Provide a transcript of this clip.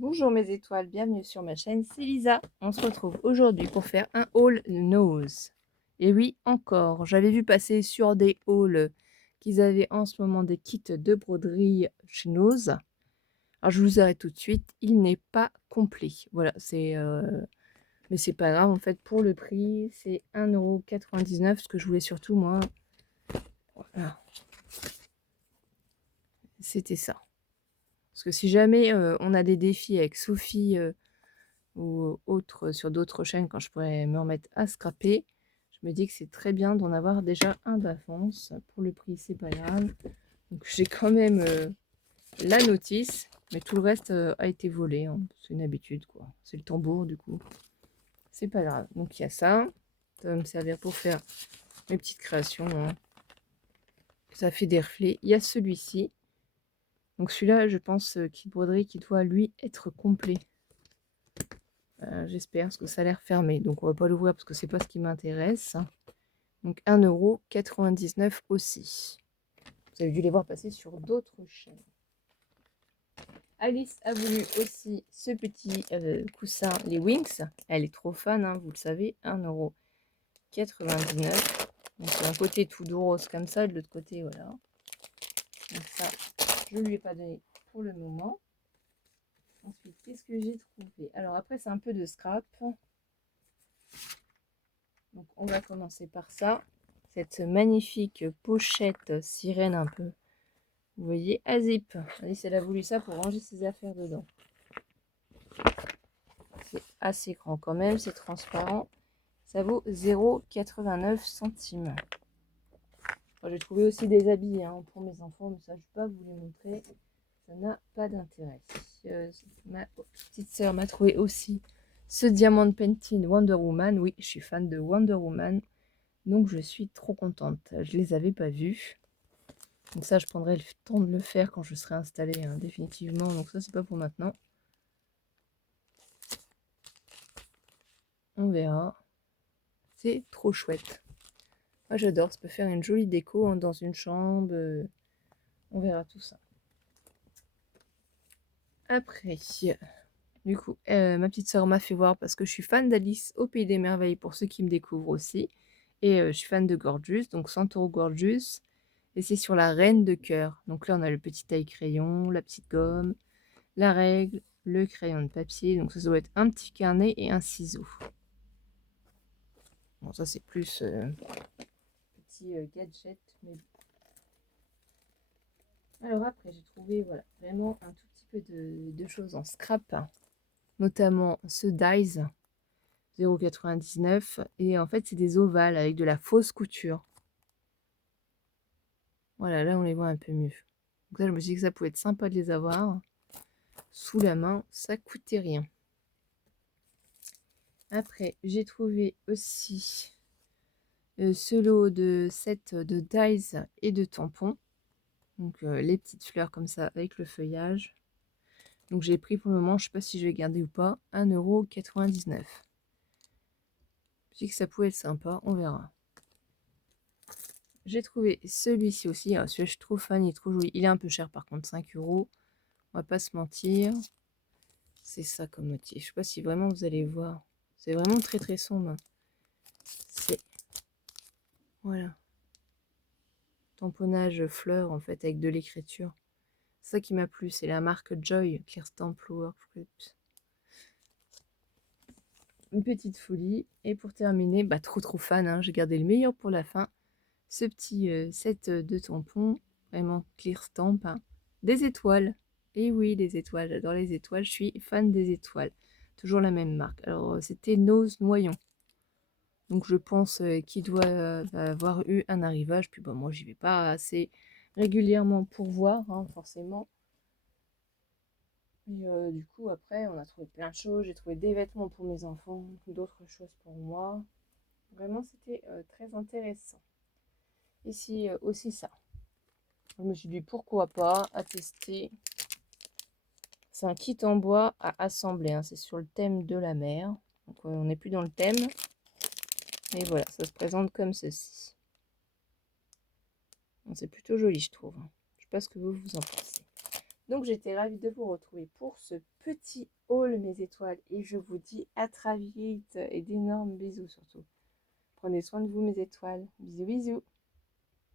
Bonjour mes étoiles, bienvenue sur ma chaîne, c'est Lisa. On se retrouve aujourd'hui pour faire un haul nose. Et oui, encore, j'avais vu passer sur des hauls qu'ils avaient en ce moment des kits de broderie chez Nose. Alors je vous arrête tout de suite, il n'est pas complet. Voilà, mais c'est pas grave, en fait, pour le prix, c'est 1,99 €, ce que je voulais surtout, moi. Voilà, c'était ça. Parce que si jamais on a des défis avec Sophie ou autre sur d'autres chaînes quand je pourrais me remettre à scraper, je me dis que c'est très bien d'en avoir déjà un d'avance. Pour le prix, c'est pas grave. Donc j'ai quand même la notice, mais tout le reste a été volé, hein. C'est une habitude, quoi. C'est le tambour, du coup. C'est pas grave. Donc il y a ça. Ça va me servir pour faire mes petites créations, hein. Ça fait des reflets. Il y a celui-ci. Donc celui-là, je pense qu'il broderie qui doit, lui, être complet. J'espère, parce que ça a l'air fermé. Donc on va pas l'ouvrir parce que c'est pas ce qui m'intéresse. Donc 1,99 € aussi. Vous avez dû les voir passer sur d'autres chaînes. Alice a voulu aussi ce petit coussin, les Wings. Elle est trop fan, hein, vous le savez, 1,99 €. Donc un côté tout rose comme ça, de l'autre côté, voilà. Donc ça, je ne lui ai pas donné pour le moment. Ensuite, qu'est-ce que j'ai trouvé? Alors après, c'est un peu de scrap. Donc on va commencer par ça. Cette magnifique pochette sirène un peu. Vous voyez, à zip. Alice, elle a voulu ça pour ranger ses affaires dedans. C'est assez grand quand même, c'est transparent. Ça vaut 0,89 centimes. J'ai trouvé aussi des habits pour mes enfants, mais ça, je ne vais pas vous les montrer. Ça n'a pas d'intérêt. Ma petite sœur m'a trouvé aussi ce Diamond Painting Wonder Woman. Oui, je suis fan de Wonder Woman. Donc, je suis trop contente. Je ne les avais pas vus. Donc ça, je prendrai le temps de le faire quand je serai installée définitivement. Donc ça, c'est pas pour maintenant. On verra. C'est trop chouette. Moi, j'adore. Ça peut faire une jolie déco dans une chambre. On verra tout ça. Après, du coup, ma petite sœur m'a fait voir parce que je suis fan d'Alice au Pays des Merveilles pour ceux qui me découvrent aussi. Et je suis fan de Gorgeous, donc Santoro Gorgeous. Et c'est sur la reine de cœur. Donc là, on a le petit taille-crayon, la petite gomme, la règle, le crayon de papier. Donc ça doit être un petit carnet et un ciseau. Bon, ça c'est plus petit gadget. Mais... Alors après, j'ai trouvé voilà, vraiment un tout petit peu de choses en scrap. Notamment ce Dies 0,99 €. Et en fait, c'est des ovales avec de la fausse couture. Voilà, là on les voit un peu mieux. Donc là, je me suis dit que ça pouvait être sympa de les avoir. Sous la main, ça coûtait rien. Après, j'ai trouvé aussi ce lot de sets de dies et de tampons. Donc les petites fleurs comme ça avec le feuillage. Donc j'ai pris pour le moment, je ne sais pas si je vais garder ou pas, 1,99 €. Je dis que ça pouvait être sympa, on verra. J'ai trouvé celui-ci aussi. Celui-là, je suis trop fan, il est trop joli. Il est un peu cher par contre, 5 €. On va pas se mentir. C'est ça comme motif. Je sais pas si vraiment vous allez voir. C'est vraiment très très sombre. C'est... Voilà. Tamponnage fleurs en fait avec de l'écriture. C'est ça qui m'a plu. C'est la marque Joy Clear Stamp Workfruit. Une petite folie. Et pour terminer, bah trop fan. Hein. J'ai gardé le meilleur pour la fin. Ce petit set de tampons. Vraiment Clear Stamp. Hein. Des étoiles. Et oui, des étoiles. J'adore les étoiles. Je suis fan des étoiles. Toujours la même marque. Alors, c'était Nose Noyon. Donc, je pense qu'il doit avoir eu un arrivage. Puis, bon, moi, j'y vais pas assez régulièrement pour voir, hein, forcément. Et du coup, après, on a trouvé plein de choses. J'ai trouvé des vêtements pour mes enfants, d'autres choses pour moi. Vraiment, c'était très intéressant. Ici, aussi ça. Je me suis dit, pourquoi pas, à tester. C'est un kit en bois à assembler. Hein. C'est sur le thème de la mer. Donc, on n'est plus dans le thème. Et voilà, ça se présente comme ceci. C'est plutôt joli, je trouve. Je sais pas ce que vous en pensez. Donc j'étais ravie de vous retrouver pour ce petit haul mes étoiles et je vous dis à très vite et d'énormes bisous surtout. Prenez soin de vous mes étoiles. Bisous bisous.